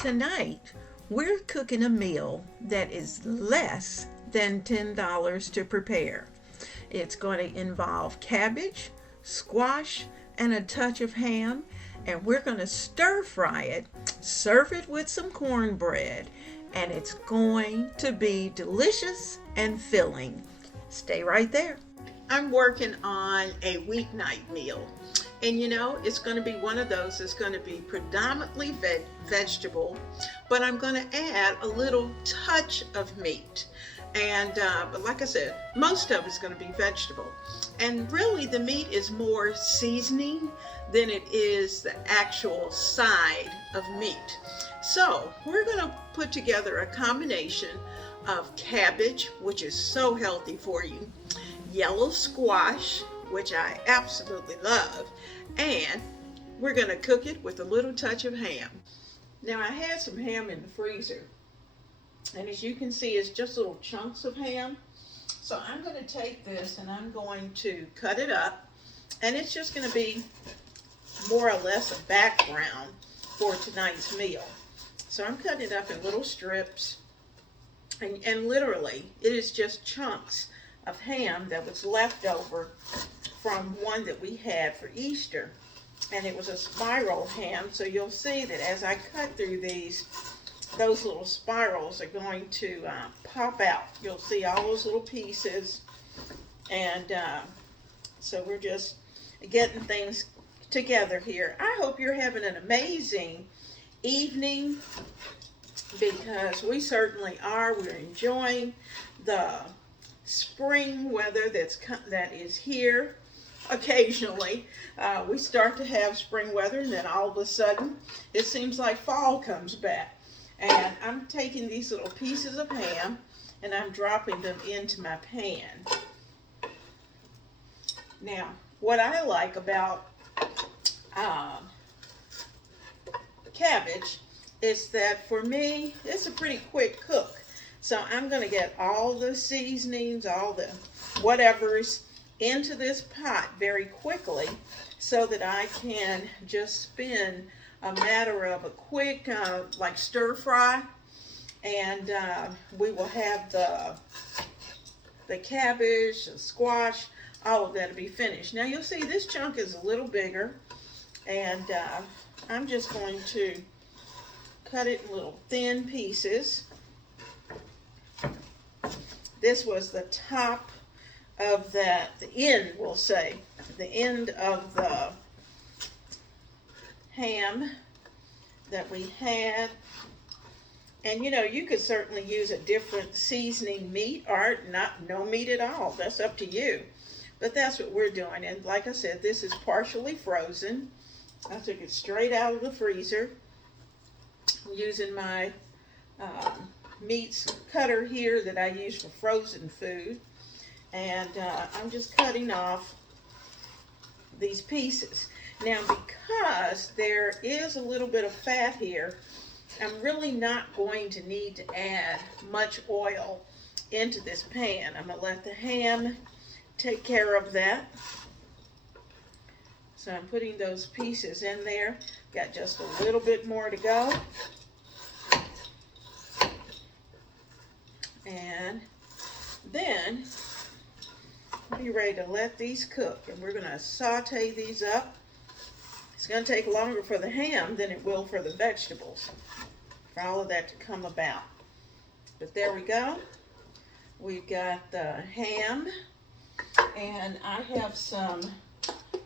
Tonight, we're cooking a meal that is less than $10 to prepare. It's going to involve cabbage, squash, and a touch of ham, and we're going to stir fry it, serve it with some cornbread, and it's going to be delicious and filling. Stay right there. I'm working on a weeknight meal. And it's going to be one of those that's going to be predominantly vegetable, but I'm going to add a little touch of meat. And but like I said, most of it's going to be vegetable. And really the meat is more seasoning than it is the actual side of meat. So we're going to put together a combination of cabbage, which is so healthy for you, yellow squash, which I absolutely love, and we're going to cook it with a little touch of ham. Now I had some ham in the freezer, and as you can see, it's just little chunks of ham. So I'm going to take this and I'm going to cut it up, and it's just going to be more or less a background for tonight's meal. So I'm cutting it up in little strips, and literally it is just chunks of ham that was left over from one that we had for Easter, and it was a spiral ham. So you'll see that as I cut through these, those little spirals are going to pop out. You'll see all those little pieces, and so we're just getting things together here. I hope you're having an amazing evening, because we certainly are. We're enjoying the spring weather that is here. Occasionally we start to have spring weather, and then all of a sudden it seems like fall comes back. And I'm taking these little pieces of ham and I'm dropping them into my pan. Now what I like about cabbage is that for me it's a pretty quick cook. So I'm going to get all the seasonings, all the whatevers into this pot very quickly, so that I can just spin a matter of a quick like stir fry, and we will have the cabbage, the squash, all of that to be finished. Now you'll see this chunk is a little bigger, and I'm just going to cut it in little thin pieces. This was the top of the end, we'll say, the end of the ham that we had. And you could certainly use a different seasoning meat, or no meat at all. That's up to you. But that's what we're doing. And like I said, this is partially frozen. I took it straight out of the freezer. I'm using my meat cutter here that I use for frozen food, and I'm just cutting off these pieces. Now because there is a little bit of fat here, I'm really not going to need to add much oil into this pan. I'm going to let the ham take care of that. So I'm putting those pieces in there. Got just a little bit more to go. And then be ready to let these cook, and we're going to saute these up. It's going to take longer for the ham than it will for the vegetables, for all of that to come about. But there we go. We've got the ham, and I have some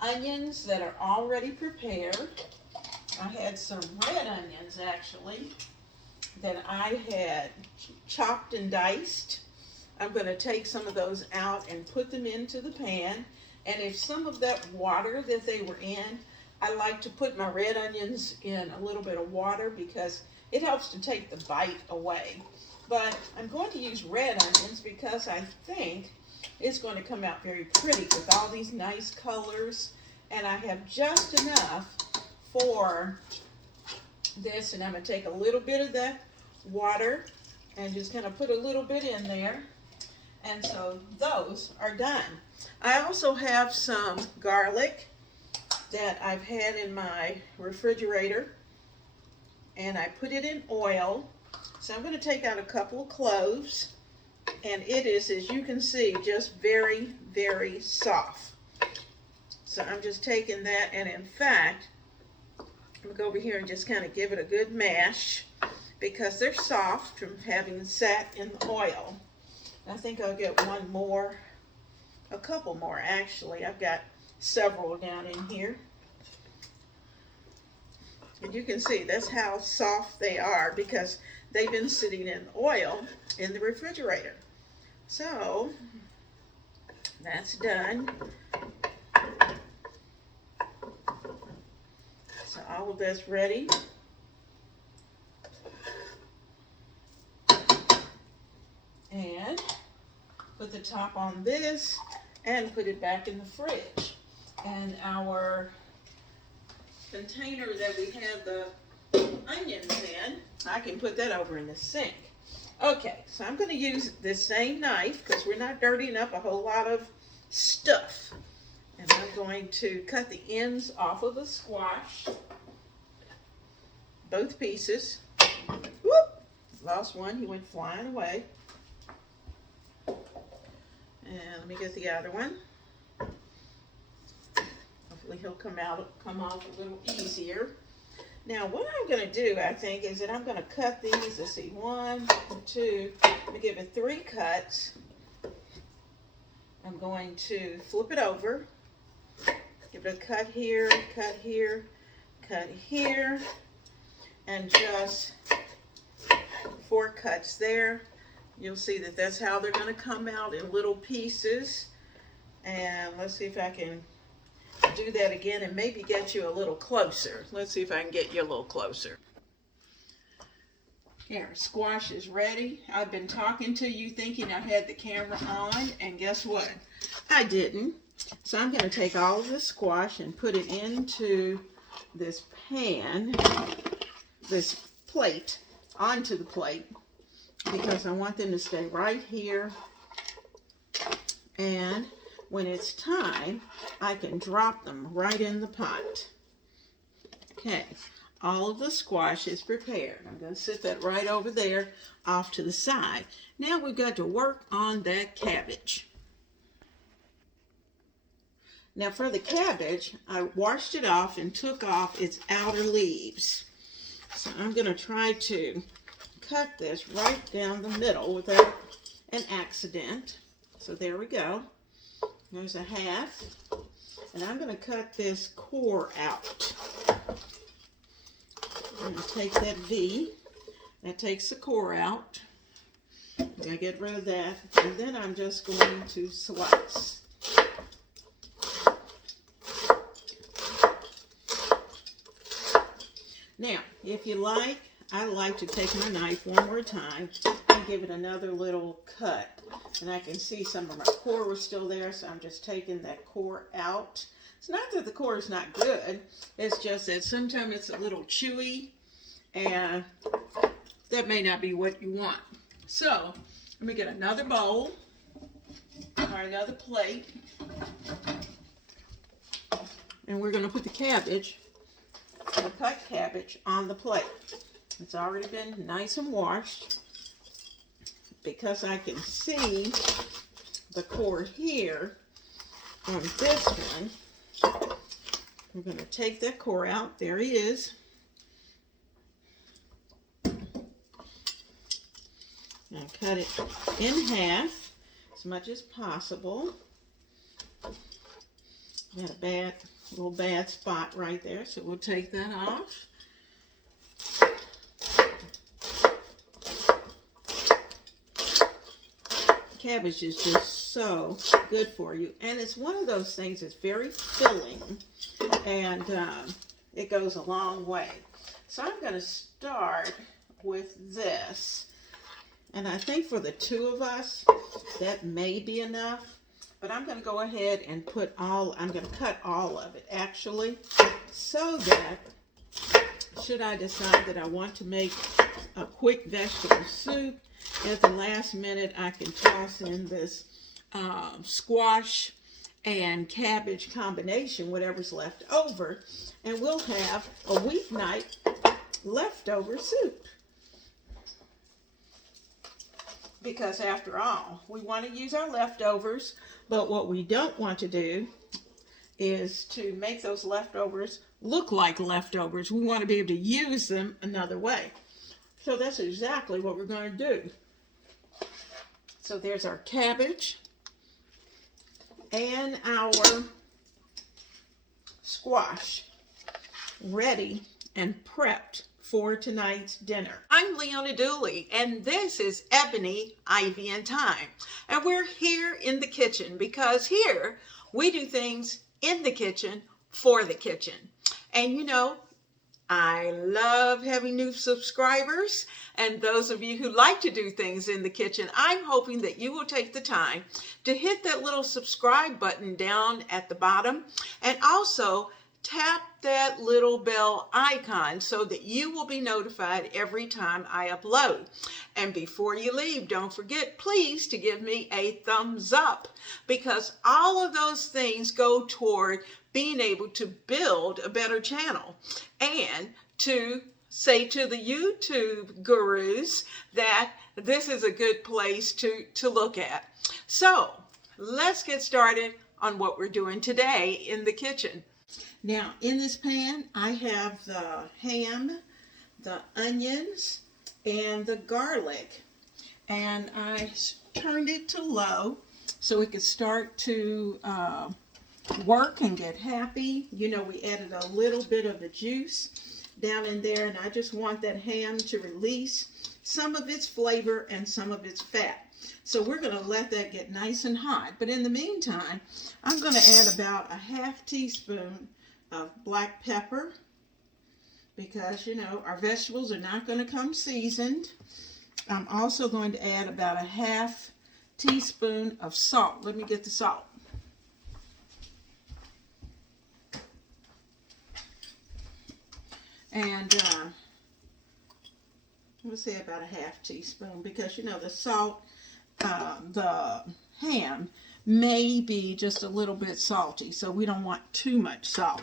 onions that are already prepared. I had some red onions actually that I had chopped and diced. I'm going to take some of those out and put them into the pan. And if some of that water that they were in, I like to put my red onions in a little bit of water because it helps to take the bite away. But I'm going to use red onions because I think it's going to come out very pretty with all these nice colors. And I have just enough for this, and I'm going to take a little bit of that water and just kind of put a little bit in there. And so those are done. I also have some garlic that I've had in my refrigerator, and I put it in oil. So I'm going to take out a couple of cloves, and it is, as you can see, just very, very soft. So I'm just taking that, and in fact, I'm going to go over here and just kind of give it a good mash because they're soft from having sat in the oil. I think I'll get one more, a couple more actually. I've got several down in here. And you can see that's how soft they are because they've been sitting in oil in the refrigerator. So that's done. So all of that's ready. And put the top on this and put it back in the fridge. And our container that we have the onions in, I can put that over in the sink. Okay, so I'm going to use this same knife because we're not dirtying up a whole lot of stuff. And I'm going to cut the ends off of the squash, both pieces. Whoop! Lost one, he went flying away. And let me get the other one. Hopefully he'll come off a little easier. Now what I'm going to do, I think, is that I'm going to cut these. Let's see, 1, 2. I'm going to give it 3 cuts. I'm going to flip it over. Give it a cut here, cut here, cut here, and just 4 cuts there. You'll see that that's how they're going to come out in little pieces. And let's see if I can do that again and maybe get you a little closer. Let's see if I can get you a little closer. Here, squash is ready. I've been talking to you thinking I had the camera on, and guess what? I didn't. So I'm going to take all of the squash and put it into this pan, this plate, onto the plate, because I want them to stay right here. And when it's time, I can drop them right in the pot. Okay, all of the squash is prepared. I'm going to set that right over there off to the side. Now we've got to work on that cabbage. Now for the cabbage, I washed it off and took off its outer leaves. So I'm going to try to cut this right down the middle without an accident. So there we go. There's a half. And I'm going to cut this core out. I'm going to take that V. That takes the core out. I'm going to get rid of that. And then I'm just going to slice. Now, if you like, I like to take my knife one more time and give it another little cut. And I can see some of my core was still there, so I'm just taking that core out. It's not that the core is not good, it's just that sometimes it's a little chewy, and that may not be what you want. So, let me get another bowl, or another plate, and we're going to put the cabbage, the cut cabbage, on the plate. It's already been nice and washed. Because I can see the core here on this one, I'm going to take that core out. There he is. Now cut it in half as much as possible. Got a little bad spot right there, so we'll take that off. Cabbage is just so good for you, and it's one of those things that's very filling, and it goes a long way. So I'm going to start with this, and I think for the 2 of us that may be enough, but I'm going to go ahead and I'm going to cut all of it actually, so that should I decide that I want to make a quick vegetable soup, at the last minute I can toss in this squash and cabbage combination, whatever's left over, and we'll have a weeknight leftover soup. Because after all, we want to use our leftovers, but what we don't want to do is to make those leftovers look like leftovers. We want to be able to use them another way. So that's exactly what we're going to do. So there's our cabbage and our squash ready and prepped for tonight's dinner. I'm Leona Dooley, and this is Ebony, Ivy, and Thyme. And we're here in the kitchen because here we do things in the kitchen for the kitchen. And you know, I love having new subscribers, and those of you who like to do things in the kitchen, I'm hoping that you will take the time to hit that little subscribe button down at the bottom, and also tap that little bell icon so that you will be notified every time I upload. And before you leave, don't forget, please, to give me a thumbs up, because all of those things go toward being able to build a better channel and to say to the YouTube gurus that this is a good place to look at. So let's get started on what we're doing today in the kitchen. Now, in this pan, I have the ham, the onions, and the garlic. And I turned it to low so it could start to work and get happy. You know, we added a little bit of the juice down in there, and I just want that ham to release some of its flavor and some of its fat. So we're going to let that get nice and hot. But in the meantime, I'm going to add about a half teaspoon of black pepper, because you know our vegetables are not going to come seasoned. I'm also going to add about a half teaspoon of salt. Let me get the salt. And we'll say about a half teaspoon, because you know the salt, the ham may be just a little bit salty, so we don't want too much salt.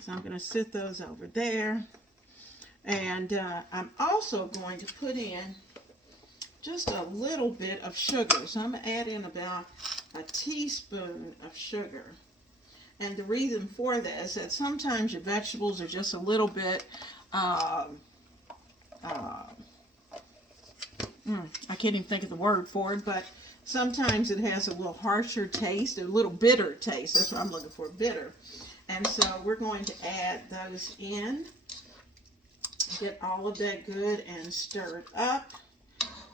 So I'm going to sit those over there. And I'm also going to put in just a little bit of sugar. So I'm going to add in about a teaspoon of sugar. And the reason for that is that sometimes your vegetables are just a little bit, I can't even think of the word for it, but sometimes it has a little harsher taste, a little bitter taste. That's what I'm looking for, bitter. And so we're going to add those in, get all of that good and stirred up.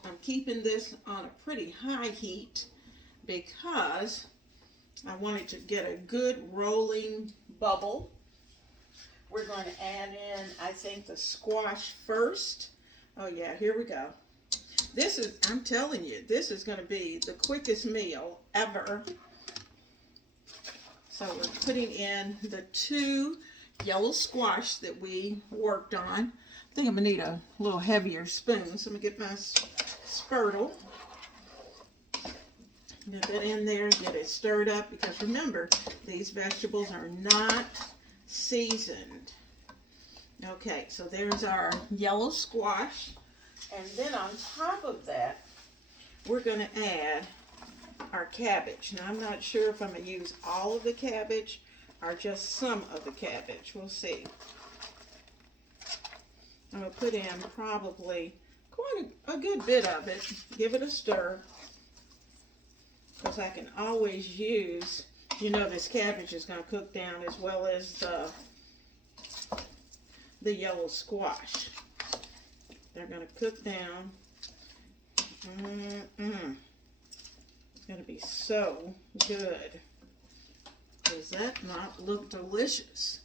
I'm keeping this on a pretty high heat because I want it to get a good rolling bubble. We're going to add in, I think, the squash first. Oh yeah, here we go. This is, I'm telling you, this is going to be the quickest meal ever. So we're putting in the 2 yellow squash that we worked on. I think I'm going to need a little heavier spoon, so I'm going to get my spurtle. Get that in there, get it stirred up, because remember, these vegetables are not seasoned. Okay, so there's our yellow squash. And then on top of that, we're going to add our cabbage. Now, I'm not sure if I'm going to use all of the cabbage or just some of the cabbage. We'll see. I'm going to put in probably quite a good bit of it. Give it a stir, because I can always use, you know, this cabbage is going to cook down as well as the yellow squash. They're going to cook down. It's going to be so good. Does that not look delicious?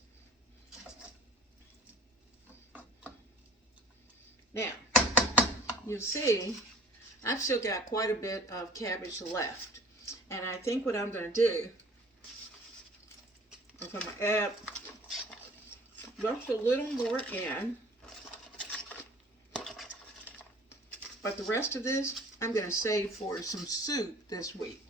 Now, you'll see I've still got quite a bit of cabbage left. And I think what I'm going to do is I'm going to add just a little more in. But the rest of this, I'm going to save for some soup this week.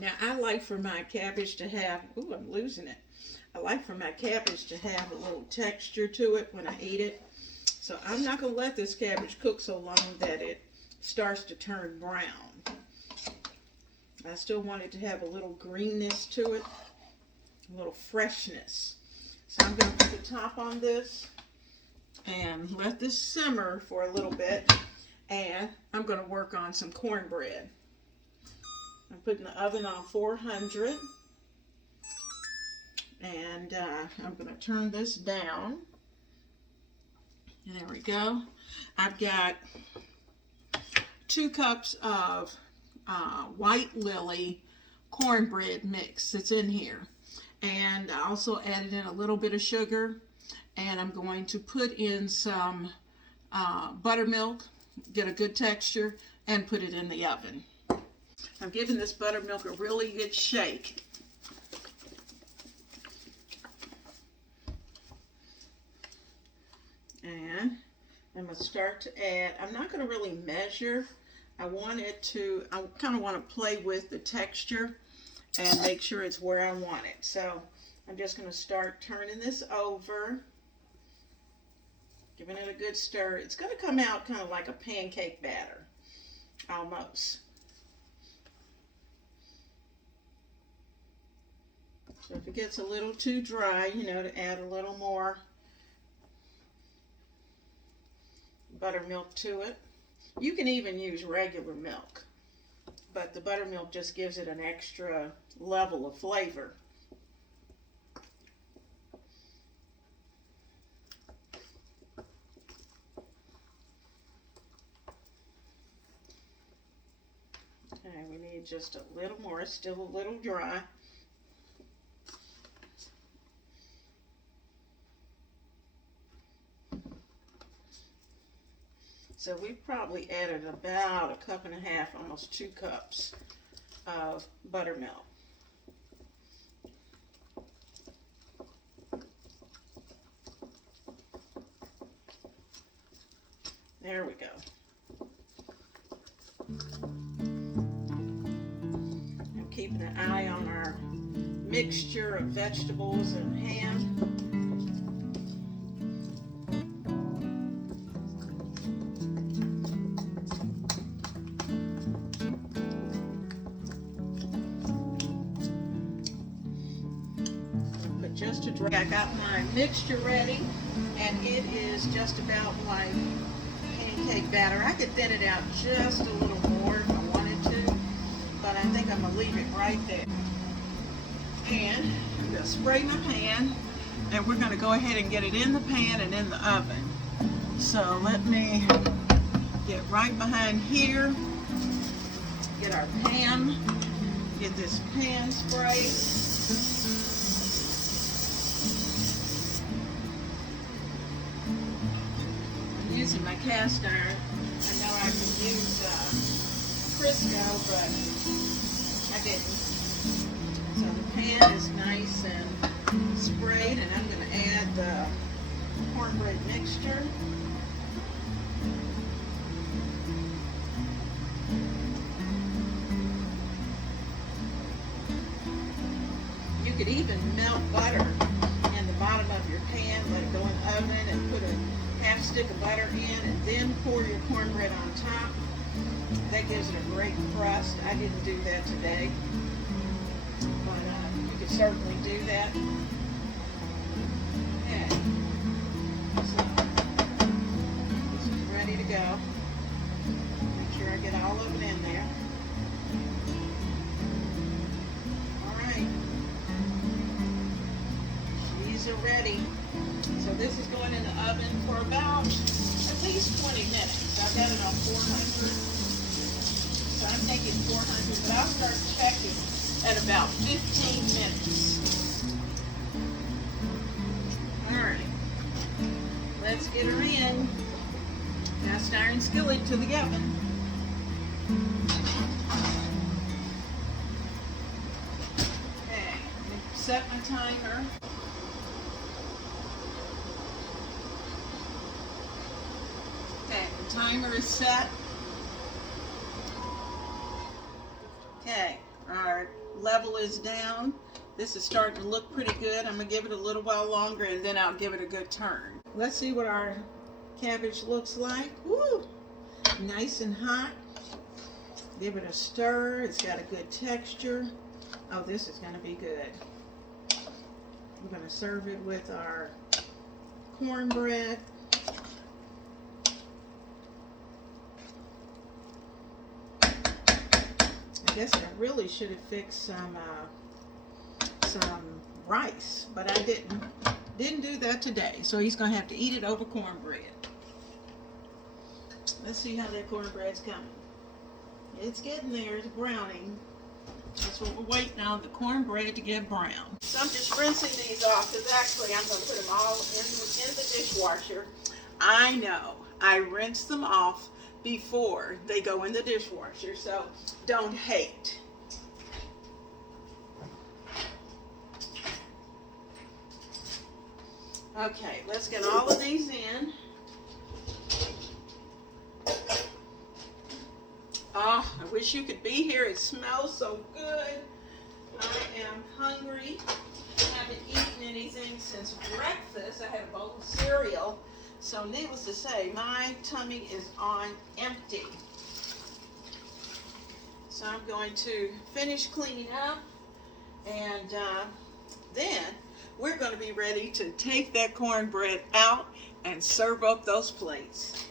Now I like for my cabbage to have, ooh, I'm losing it. I like for my cabbage to have a little texture to it when I eat it. So I'm not going to let this cabbage cook so long that it starts to turn brown. I still want it to have a little greenness to it, a little freshness. So I'm going to put the top on this and let this simmer for a little bit. And I'm going to work on some cornbread. I'm putting the oven on 400. And I'm going to turn this down. And there we go. I've got 2 cups of white lily cornbread mix that's in here. And I also added in a little bit of sugar. And I'm going to put in some buttermilk, get a good texture, and put it in the oven. I'm giving this buttermilk a really good shake. And I'm going to start to add, I'm not going to really measure. I kind of want to play with the texture and make sure it's where I want it. So I'm just going to start turning this over, giving it a good stir. It's going to come out kind of like a pancake batter, almost. So if it gets a little too dry, to add a little more buttermilk to it. You can even use regular milk, but the buttermilk just gives it an extra level of flavor. Okay, we need just a little more, it's still a little dry. So we probably added about 1.5 cups, almost 2 cups of buttermilk. There we go. I'm keeping an eye on our mixture of vegetables and ham. Just to dry. I got my mixture ready, and it is just about like pancake batter. I could thin it out just a little more if I wanted to, but I think I'm going to leave it right there. And I'm going to spray my pan, and we're going to go ahead and get it in the pan and in the oven. So let me get right behind here, get our pan, get this pan sprayed. Using my cast iron. I know I could use Crisco, but I didn't. So the pan is nice and sprayed, and I'm going to add the cornbread mixture. You could even melt butter in the bottom of your pan, let it go in the oven, and put a half stick of butter in, and then pour your cornbread on top. That gives it a great crust. I didn't do that today, but you could certainly do that. Okay, so this is ready to go. Make sure I get all of it in there. All right, these are ready. So this is going in the oven for about at least 20 minutes. I've got it on 400. So I'm thinking 400, but I'll start checking at about 15 minutes. All right. Let's get her in. Cast iron skillet to the oven. Okay. Set my timer. Timer is set. Okay, our level is down. This is starting to look pretty good. I'm gonna give it a little while longer and then I'll give it a good turn. Let's see what our cabbage looks like. Woo! Nice and hot. Give it a stir. It's got a good texture. Oh, this is gonna be good. We're gonna serve it with our cornbread. I guess I really should have fixed some rice, but I didn't do that today. So he's gonna have to eat it over cornbread. Let's see how that cornbread's coming. It's getting there. It's browning. That's what we're waiting on, the cornbread to get brown. So I'm just rinsing these off because actually I'm going to put them all in the dishwasher. I know I rinse them off before they go in the dishwasher, so don't hate. Okay, let's get all of these in. Oh, I wish you could be here. It smells so good. I am hungry. I haven't eaten anything since breakfast. I had a bowl of cereal. So needless to say, my tummy is on empty. So I'm going to finish cleaning up, and then we're going to be ready to take that cornbread out and serve up those plates.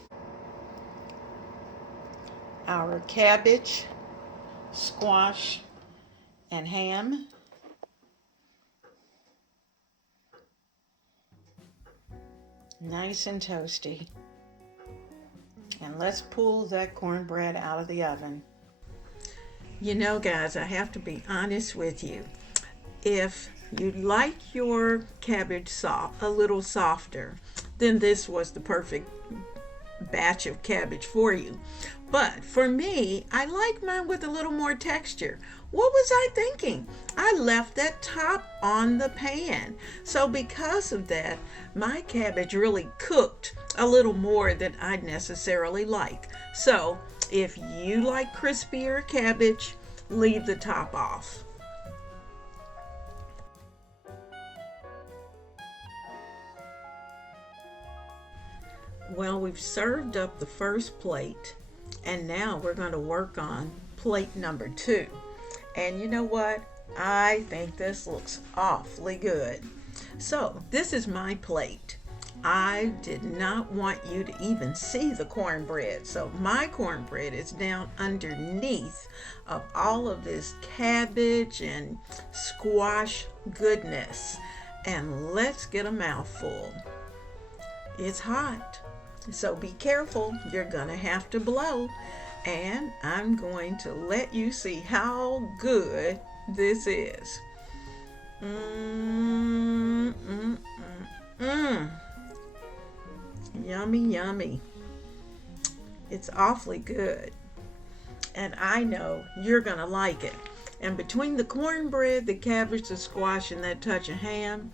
Our cabbage, squash, and ham. Nice and toasty. And let's pull that cornbread out of the oven. You know, guys, I have to be honest with you. If you like your cabbage a little softer, then this was the perfect batch of cabbage for you. But for me, I like mine with a little more texture. What was I thinking? I left that top on the pan. So because of that, my cabbage really cooked a little more than I'd necessarily like. So if you like crispier cabbage, leave the top off. Well, we've served up the first plate, and now we're going to work on plate number 2. And you know what? I think this looks awfully good. So this is my plate. I did not want you to even see the cornbread. So my cornbread is down underneath of all of this cabbage and squash goodness. And let's get a mouthful. It's hot. So be careful, you're gonna have to blow, and I'm going to let you see how good this is. Yummy, yummy. It's awfully good, and I know you're gonna like it. And between the cornbread, the cabbage, the squash, and that touch of ham,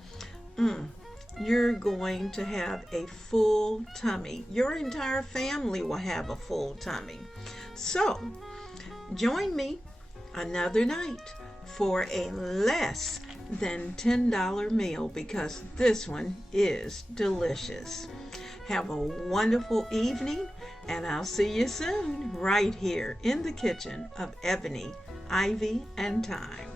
you're going to have a full tummy. Your entire family will have a full tummy. So, join me another night for a less than $10 meal, because this one is delicious. Have a wonderful evening, and I'll see you soon right here in the kitchen of Ebony, Ivy, and Thyme.